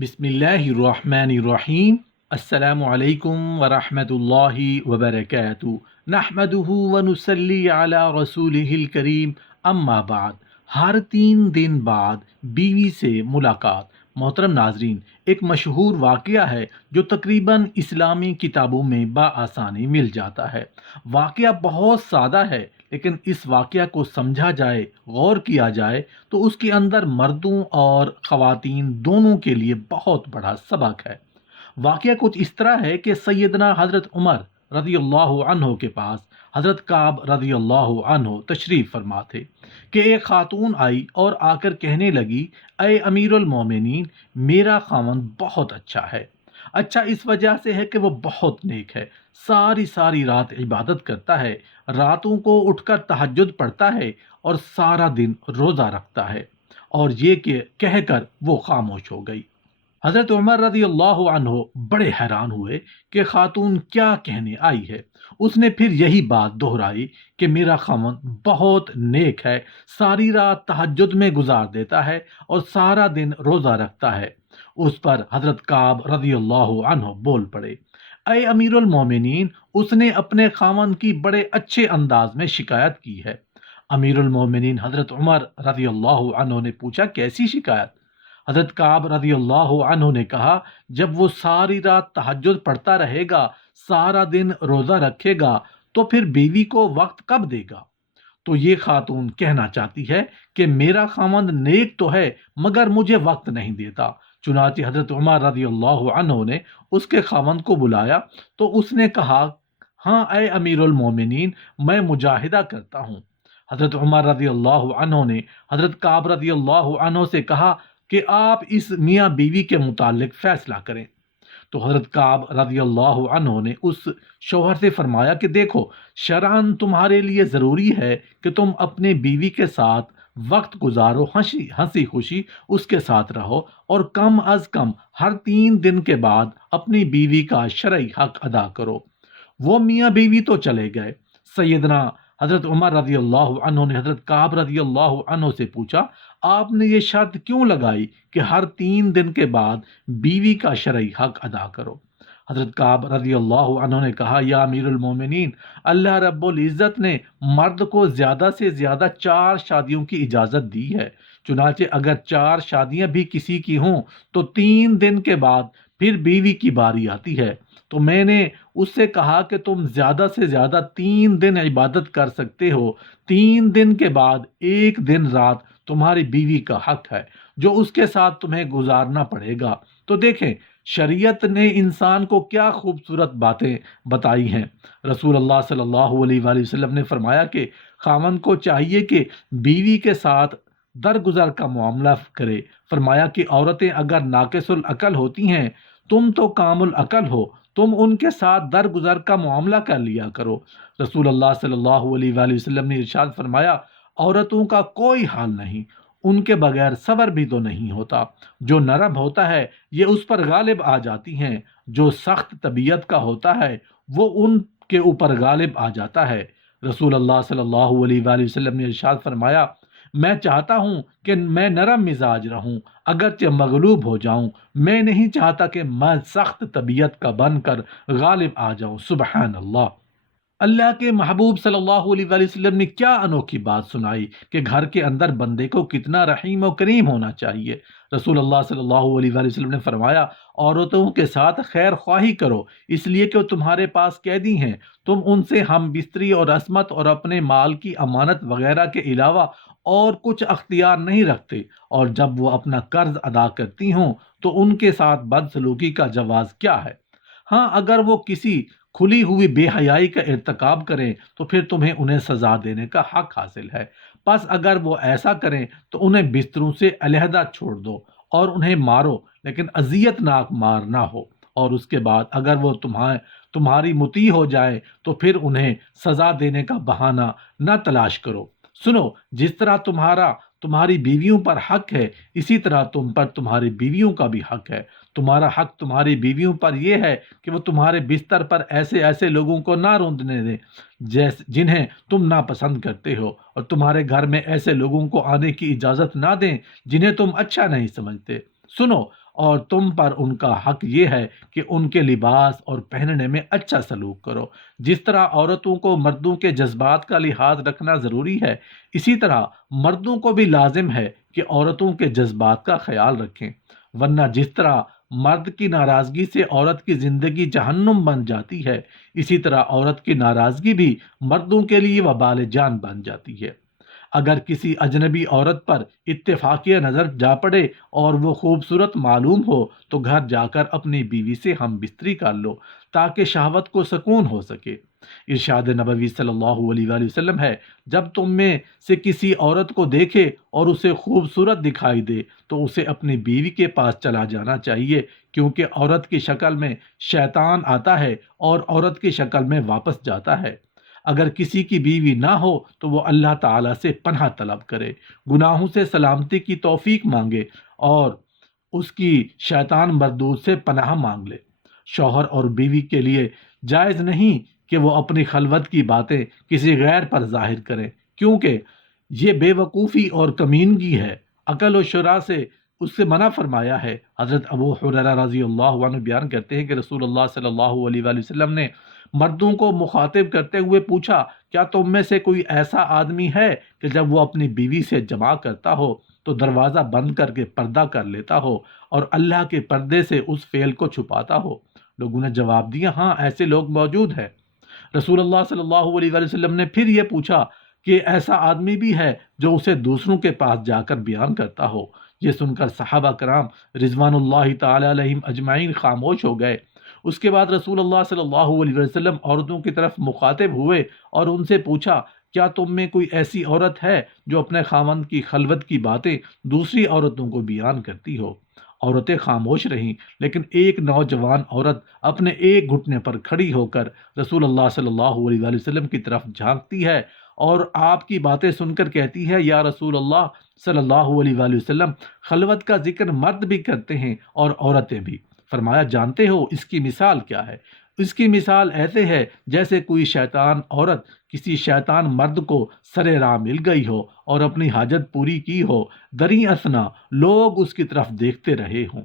بسم اللہ الرحمن الرحیم۔ السلام علیکم ورحمۃ اللہ وبرکاتہ۔ نحمدہ ونصلی علی رسولہ الکریم، اما بعد۔ ہر 3 دن بعد بیوی سے ملاقات۔ محترم ناظرین، ایک مشہور واقعہ ہے جو تقریباً اسلامی کتابوں میں بآسانی مل جاتا ہے۔ واقعہ بہت سادہ ہے، لیکن اس واقعہ کو سمجھا جائے، غور کیا جائے تو اس کے اندر مردوں اور خواتین دونوں کے لیے بہت بڑا سبق ہے۔ واقعہ کچھ اس طرح ہے کہ سیدنا حضرت عمر رضی اللہ عنہ کے پاس حضرت کعب رضی اللہ عنہ تشریف فرما تھے کہ ایک خاتون آئی اور آ کر کہنے لگی، اے امیر المومنین، میرا خاوند بہت اچھا ہے۔ اچھا اس وجہ سے ہے کہ وہ بہت نیک ہے، ساری ساری رات عبادت کرتا ہے، راتوں کو اٹھ کر تہجد پڑھتا ہے اور سارا دن روزہ رکھتا ہے۔ اور یہ کہ کہہ کر وہ خاموش ہو گئی۔ حضرت عمر رضی اللہ عنہ بڑے حیران ہوئے کہ خاتون کیا کہنے آئی ہے۔ اس نے پھر یہی بات دہرائی کہ میرا خاوند بہت نیک ہے، ساری رات تہجد میں گزار دیتا ہے اور سارا دن روزہ رکھتا ہے۔ اس پر حضرت کعب رضی اللہ عنہ بول پڑے، اے امیر المومنین، اس نے اپنے خاوند کی بڑے اچھے انداز میں شکایت کی ہے۔ امیر المومنین حضرت عمر رضی اللہ عنہ نے پوچھا، کیسی شکایت؟ حضرت کعب رضی اللہ عنہ نے کہا، جب وہ ساری رات تہجد پڑھتا رہے گا، سارا دن روزہ رکھے گا، تو پھر بیوی کو وقت کب دے گا؟ تو یہ خاتون کہنا چاہتی ہے کہ میرا خاوند نیک تو ہے مگر مجھے وقت نہیں دیتا۔ چنانچہ حضرت عمر رضی اللہ عنہ نے اس کے خاوند کو بلایا تو اس نے کہا، ہاں اے امیر المومنین، میں مجاہدہ کرتا ہوں۔ حضرت عمر رضی اللہ عنہ نے حضرت کعب رضی اللہ عنہ سے کہا کہ آپ اس میاں بیوی کے متعلق فیصلہ کریں۔ تو حضرت کعب رضی اللہ عنہ نے اس شوہر سے فرمایا کہ دیکھو، شرعاً تمہارے لیے ضروری ہے کہ تم اپنے بیوی کے ساتھ وقت گزارو، ہنسی خوشی اس کے ساتھ رہو، اور کم از کم ہر 3 دن کے بعد اپنی بیوی کا شرعی حق ادا کرو۔ وہ میاں بیوی تو چلے گئے۔ سیدنا حضرت عمر رضی اللہ عنہ نے حضرت کعب رضی اللہ عنہ سے پوچھا، آپ نے یہ شرط کیوں لگائی کہ ہر 3 دن کے بعد بیوی کا شرعی حق ادا کرو؟ حضرت کعب رضی اللہ عنہ نے کہا، یا امیر المومنین، اللہ رب العزت نے مرد کو زیادہ سے زیادہ 4 شادیوں کی اجازت دی ہے۔ چنانچہ اگر 4 شادیاں بھی کسی کی ہوں تو 3 دن کے بعد پھر بیوی کی باری آتی ہے۔ تو میں نے اس سے کہا کہ تم زیادہ سے زیادہ 3 دن عبادت کر سکتے ہو، 3 دن کے بعد 1 دن رات تمہاری بیوی کا حق ہے جو اس کے ساتھ تمہیں گزارنا پڑے گا۔ تو دیکھیں، شریعت نے انسان کو کیا خوبصورت باتیں بتائی ہیں۔ رسول اللہ صلی اللہ علیہ وآلہ وسلم نے فرمایا کہ خاوند کو چاہیے کہ بیوی کے ساتھ درگزر کا معاملہ کرے۔ فرمایا کہ عورتیں اگر ناقص العقل ہوتی ہیں، تم تو کامل عقل ہو، تم ان کے ساتھ درگزر کا معاملہ کر لیا کرو۔ رسول اللہ صلی اللہ علیہ وآلہ وسلم نے ارشاد فرمایا، عورتوں کا کوئی حال نہیں، ان کے بغیر صبر بھی تو نہیں ہوتا۔ جو نرم ہوتا ہے یہ اس پر غالب آ جاتی ہیں، جو سخت طبیعت کا ہوتا ہے وہ ان کے اوپر غالب آ جاتا ہے۔ رسول اللہ صلی اللہ علیہ وآلہ وسلم نے ارشاد فرمایا، میں چاہتا ہوں کہ میں نرم مزاج رہوں اگرچہ مغلوب ہو جاؤں، میں نہیں چاہتا کہ میں سخت طبیعت کا بن کر غالب آ جاؤں۔ سبحان اللہ۔ اللہ کے محبوب صلی اللہ علیہ وآلہ وسلم نے کیا انوکھی بات سنائی کہ گھر کے اندر بندے کو کتنا رحیم و کریم ہونا چاہیے۔ رسول اللہ صلی اللہ علیہ وآلہ وسلم نے فرمایا، عورتوں کے ساتھ خیر خواہی کرو، اس لیے کہ وہ تمہارے پاس قیدی ہیں، تم ان سے ہم بستری اور عصمت اور اپنے مال کی امانت وغیرہ کے علاوہ اور کچھ اختیار نہیں رکھتے، اور جب وہ اپنا قرض ادا کرتی ہوں تو ان کے ساتھ بدسلوکی کا جواز کیا ہے؟ ہاں، اگر وہ کسی کھلی ہوئی بے حیائی کا ارتکاب کریں تو پھر تمہیں انہیں سزا دینے کا حق حاصل ہے۔ پس اگر وہ ایسا کریں تو انہیں بستروں سے علیحدہ چھوڑ دو اور انہیں مارو، لیکن اذیت ناک مار نہ ہو، اور اس کے بعد اگر وہ تمہاری مطیع ہو جائیں تو پھر انہیں سزا دینے کا بہانہ نہ تلاش کرو۔ سنو، جس طرح تمہاری بیویوں پر حق ہے، اسی طرح تم پر تمہاری بیویوں کا بھی حق ہے۔ تمہارا حق تمہاری بیویوں پر یہ ہے کہ وہ تمہارے بستر پر ایسے ایسے لوگوں کو نہ روندنے دیں جنہیں تم ناپسند کرتے ہو، اور تمہارے گھر میں ایسے لوگوں کو آنے کی اجازت نہ دیں جنہیں تم اچھا نہیں سمجھتے۔ سنو، اور تم پر ان کا حق یہ ہے کہ ان کے لباس اور پہننے میں اچھا سلوک کرو۔ جس طرح عورتوں کو مردوں کے جذبات کا لحاظ رکھنا ضروری ہے، اسی طرح مردوں کو بھی لازم ہے کہ عورتوں کے جذبات کا خیال رکھیں، ورنہ جس طرح مرد کی ناراضگی سے عورت کی زندگی جہنم بن جاتی ہے، اسی طرح عورت کی ناراضگی بھی مردوں کے لیے وبال جان بن جاتی ہے۔ اگر کسی اجنبی عورت پر اتفاقیہ نظر جا پڑے اور وہ خوبصورت معلوم ہو تو گھر جا کر اپنی بیوی سے ہم بستری کر لو تاکہ شہوت کو سکون ہو سکے۔ ارشاد نبوی صلی اللہ علیہ وآلہ وسلم ہے، جب تم میں سے کسی عورت کو دیکھے اور اسے خوبصورت دکھائی دے تو اسے اپنی بیوی کے پاس چلا جانا چاہیے، کیونکہ عورت کی شکل میں شیطان آتا ہے اور عورت کی شکل میں واپس جاتا ہے۔ اگر کسی کی بیوی نہ ہو تو وہ اللہ تعالیٰ سے پناہ طلب کرے، گناہوں سے سلامتی کی توفیق مانگے اور اس کی شیطان مردود سے پناہ مانگ لے۔ شوہر اور بیوی کے لیے جائز نہیں کہ وہ اپنی خلوت کی باتیں کسی غیر پر ظاہر کریں، کیونکہ یہ بے وقوفی اور کمینگی ہے۔ عقل و شرع سے اس سے منع فرمایا ہے۔ حضرت ابو ہریرہ رضی اللہ عنہ بیان کرتے ہیں کہ رسول اللہ صلی اللہ علیہ وآلہ وسلم نے مردوں کو مخاطب کرتے ہوئے پوچھا، کیا تم میں سے کوئی ایسا آدمی ہے کہ جب وہ اپنی بیوی سے جماع کرتا ہو تو دروازہ بند کر کے پردہ کر لیتا ہو اور اللہ کے پردے سے اس فعل کو چھپاتا ہو؟ لوگوں نے جواب دیا، ہاں ایسے لوگ موجود ہیں۔ رسول اللہ صلی اللہ علیہ وآلہ وسلم نے پھر یہ پوچھا کہ ایسا آدمی بھی ہے جو اسے دوسروں کے پاس جا کر بیان کرتا ہو؟ یہ سن کر صحابہ کرام رضوان اللہ تعالی علیہم اجمعین خاموش ہو گئے۔ اس کے بعد رسول اللہ صلی اللہ علیہ وسلم عورتوں کی طرف مخاطب ہوئے اور ان سے پوچھا، کیا تم میں کوئی ایسی عورت ہے جو اپنے خاوند کی خلوت کی باتیں دوسری عورتوں کو بیان کرتی ہو؟ عورتیں خاموش رہیں، لیکن ایک نوجوان عورت اپنے ایک گھٹنے پر کھڑی ہو کر رسول اللہ صلی اللہ علیہ وآلہ وسلم کی طرف جھانکتی ہے اور آپ کی باتیں سن کر کہتی ہے، یا رسول اللہ صلی اللہ علیہ وآلہ وسلم، خلوت کا ذکر مرد بھی کرتے ہیں اور عورتیں بھی۔ فرمایا، جانتے ہو اس کی مثال کیا ہے؟ اس کی مثال ایسے ہے جیسے کوئی شیطان عورت کسی شیطان مرد کو سرے راہ مل گئی ہو اور اپنی حاجت پوری کی ہو، دریں اثنا لوگ اس کی طرف دیکھتے رہے ہوں۔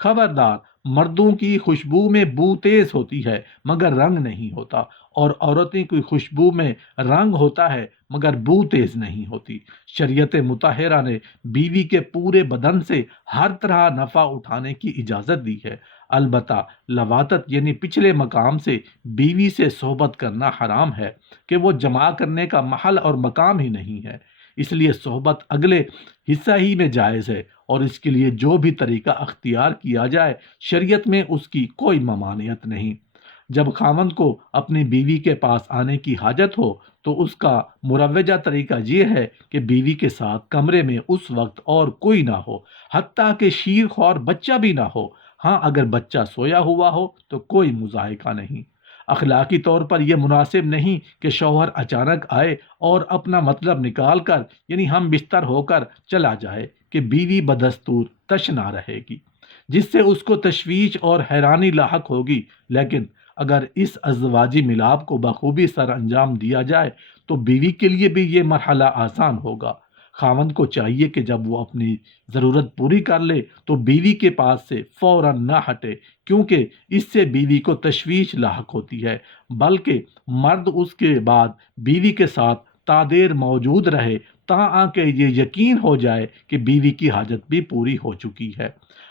خبردار، مردوں کی خوشبو میں بو تیز ہوتی ہے مگر رنگ نہیں ہوتا، اور عورتیں کی خوشبو میں رنگ ہوتا ہے مگر بو تیز نہیں ہوتی۔ شریعت مطہرہ نے بیوی کے پورے بدن سے ہر طرح نفع اٹھانے کی اجازت دی ہے، البتہ لواطت یعنی پچھلے مقام سے بیوی سے صحبت کرنا حرام ہے کہ وہ جماع کرنے کا محل اور مقام ہی نہیں ہے، اس لیے صحبت اگلے حصہ ہی میں جائز ہے، اور اس کے لیے جو بھی طریقہ اختیار کیا جائے شریعت میں اس کی کوئی ممانعت نہیں۔ جب خاوند کو اپنی بیوی کے پاس آنے کی حاجت ہو تو اس کا مروجہ طریقہ یہ ہے کہ بیوی کے ساتھ کمرے میں اس وقت اور کوئی نہ ہو، حتیٰ کہ شیر خوار بچہ بھی نہ ہو۔ ہاں، اگر بچہ سویا ہوا ہو تو کوئی مضائقہ نہیں۔ اخلاقی طور پر یہ مناسب نہیں کہ شوہر اچانک آئے اور اپنا مطلب نکال کر یعنی ہم بستر ہو کر چلا جائے کہ بیوی بدستور تش نہ رہے گی، جس سے اس کو تشویش اور حیرانی لاحق ہوگی۔ لیکن اگر اس ازدواجی ملاپ کو بخوبی سر انجام دیا جائے تو بیوی کے لیے بھی یہ مرحلہ آسان ہوگا۔ خاوند کو چاہیے کہ جب وہ اپنی ضرورت پوری کر لے تو بیوی کے پاس سے فوراً نہ ہٹے، کیونکہ اس سے بیوی کو تشویش لاحق ہوتی ہے، بلکہ مرد اس کے بعد بیوی کے ساتھ تادیر موجود رہے تاں کہ یہ یقین ہو جائے کہ بیوی کی حاجت بھی پوری ہو چکی ہے۔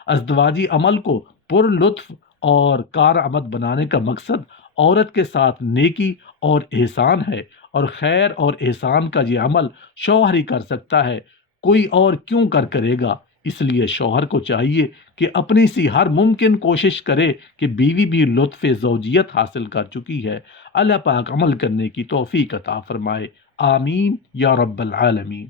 ازدواجی عمل کو پر لطف اور کارآمد بنانے کا مقصد عورت کے ساتھ نیکی اور احسان ہے، اور خیر اور احسان کا یہ عمل شوہر ہی کر سکتا ہے، کوئی اور کیوں کرے گا؟ اس لیے شوہر کو چاہیے کہ اپنی سی ہر ممکن کوشش کرے کہ بیوی بھی لطف زوجیت حاصل کر چکی ہے۔ اللہ پاک عمل کرنے کی توفیق عطا فرمائے، آمین یا رب العالمین۔